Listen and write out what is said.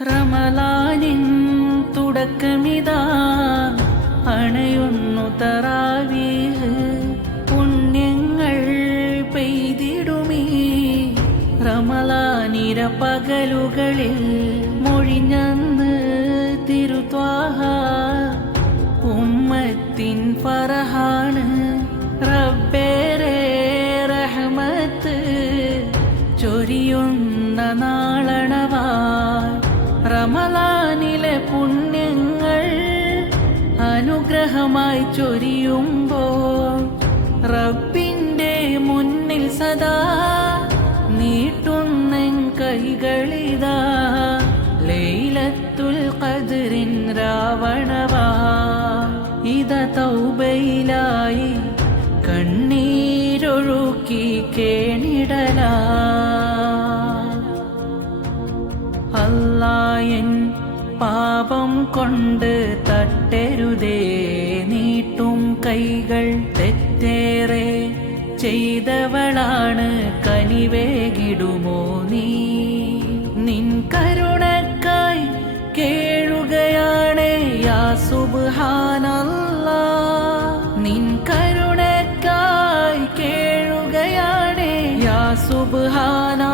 റമളാനിൻ തുടക്കമിതാ അണയുന്നു തറാവീഹ്. പുണ്യങ്ങൾ പെയ്തിടുമീ റമളാനിര പകലുകളിൽ. മൊഴിഞ്ഞന്ന് തിരുത്വാഹ ഉമ്മത്തിൻ ഫറഹാണ്. റബ്ബേറെ റഹ്മത്ത് ചൊരിയുന്ന നാളണവായി. റമളാനിലെ പുണ്യങ്ങൾ അനുഗ്രഹമായി ചൊരിയുമ്പോൾ റബ്ബിന്റെ മുന്നിൽ സദാ നീട്ടുന്നെൻ കൈകളിതാ. ലൈലത്തുൽ ഖദ്റിൻ രാവണവാ ഇത തൗബയിലായി കണ്ണീരൊഴുക്കി കേണിടലാ. അല്ലായൻ പാപം കൊണ്ട് തട്ടരുതേ നീട്ടും കൈകൾ. തെറ്റേറെ ചെയ്തവളാണ് കനിവേകിടുമോ നീ. നിൻ കരുണക്കായി കേഴുകയാണ് യാ സുബ്ഹാനല്ലാഹ്. നിൻ കരുണക്കായി കേഴുകയാണ് യാ സുബ്ഹാനല്ലാഹ്.